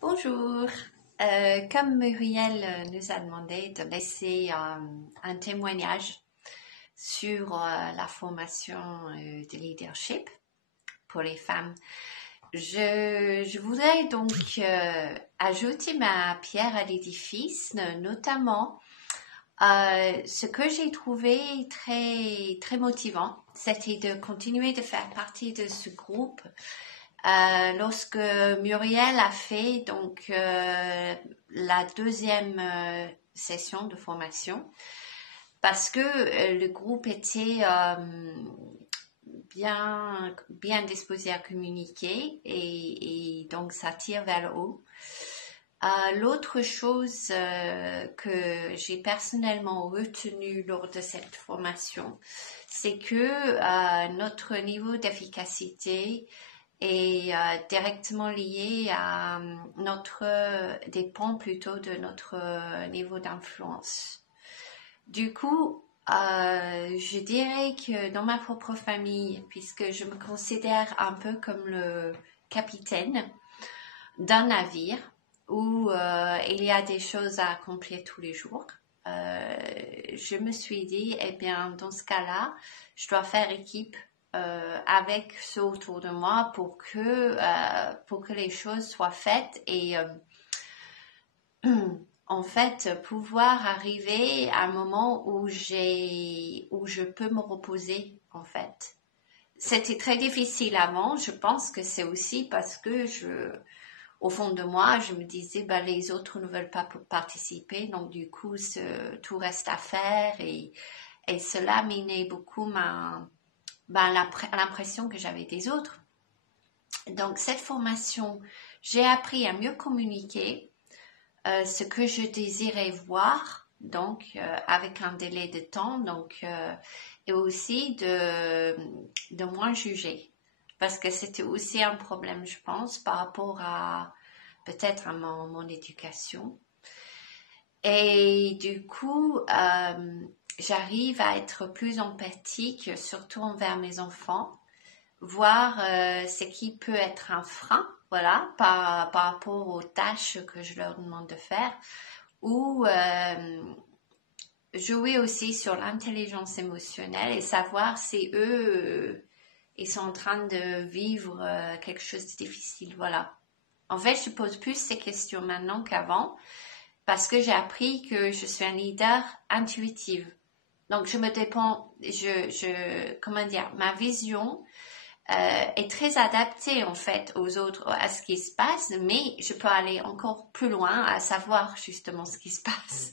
Bonjour. Comme Muriel nous a demandé de laisser un témoignage sur la formation de leadership pour les femmes, je voudrais donc ajouter ma pierre à l'édifice, notamment ce que j'ai trouvé très, très motivant, c'était de continuer de faire partie de ce groupe. Lorsque Muriel a fait donc la deuxième session de formation, parce que le groupe était bien disposé à communiquer et donc ça tire vers le haut. L'autre chose que j'ai personnellement retenue lors de cette formation, c'est que notre niveau d'efficacité est directement lié à dépend plutôt de notre niveau d'influence. Du coup, je dirais que dans ma propre famille, puisque je me considère un peu comme le capitaine d'un navire où il y a des choses à accomplir tous les jours, je me suis dit, eh bien, dans ce cas-là, je dois faire équipe avec ceux autour de moi pour que les choses soient faites et en fait pouvoir arriver à un moment où je peux me reposer en fait. C'était très difficile avant, je pense que c'est aussi parce que au fond de moi, je me disais, les autres ne veulent pas participer, donc du coup, tout reste à faire et cela minait beaucoup l'impression que j'avais des autres. Donc, cette formation, j'ai appris à mieux communiquer ce que je désirais voir, donc avec un délai de temps, et aussi de moins juger. Parce que c'était aussi un problème, je pense, par rapport à peut-être à mon éducation. Et du coup, j'arrive à être plus empathique, surtout envers mes enfants, voir ce qui peut être un frein, voilà, par rapport aux tâches que je leur demande de faire, ou jouer aussi sur l'intelligence émotionnelle et savoir si eux, ils sont en train de vivre quelque chose de difficile, voilà. En fait, je pose plus ces questions maintenant qu'avant parce que j'ai appris que je suis un leader intuitif. Donc, je me dépends, comment dire, ma vision est très adaptée en fait aux autres, à ce qui se passe, mais je peux aller encore plus loin à savoir justement ce qui se passe.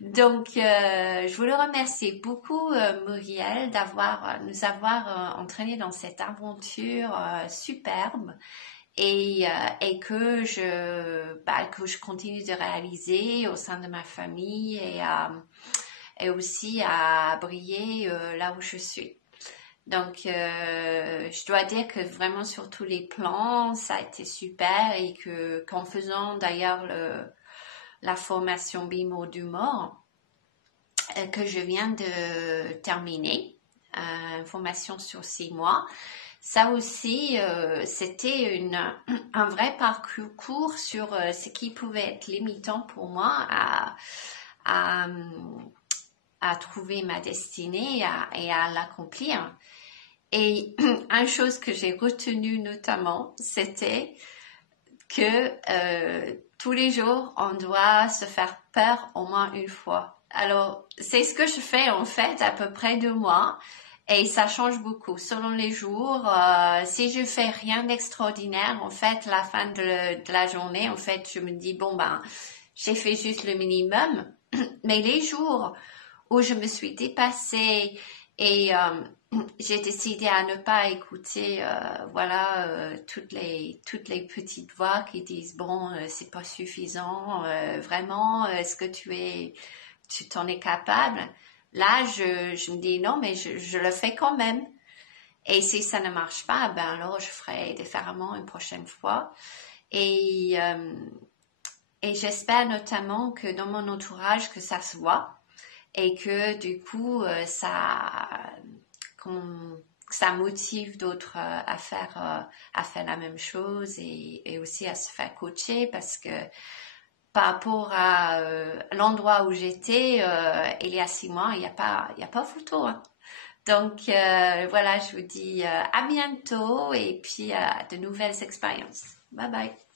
Donc, je voulais remercier beaucoup Muriel nous avoir entraînés dans cette aventure superbe et que je continue de réaliser au sein de ma famille et aussi à briller là où je suis. Donc, je dois dire que vraiment sur tous les plans, ça a été super et qu'en faisant d'ailleurs la formation BIMO d'humour que je viens de terminer, une formation sur 6 mois, ça aussi, c'était un vrai parcours sur ce qui pouvait être limitant pour moi à trouver ma destinée et à l'accomplir. Et une chose que j'ai retenue notamment, c'était que tous les jours, on doit se faire peur au moins une fois. Alors, c'est ce que je fais en fait à peu près 2 mois et ça change beaucoup selon les jours. Si je fais rien d'extraordinaire, en fait, la fin de la journée, en fait, je me dis j'ai fait juste le minimum. Mais les jours où je me suis dépassée et j'ai décidé à ne pas écouter toutes les petites voix qui disent c'est pas suffisant, vraiment, est-ce que tu t'en es capable? Là, je me dis non, mais je le fais quand même. Et si ça ne marche pas, alors je ferai différemment une prochaine fois. Et j'espère notamment que dans mon entourage que ça se voit et que du coup ça motive d'autres à faire la même chose et aussi à se faire coacher parce que par rapport à l'endroit où j'étais il y a 6 mois, il y a pas photo, hein. Donc voilà, je vous dis à bientôt et puis de nouvelles expériences. Bye bye.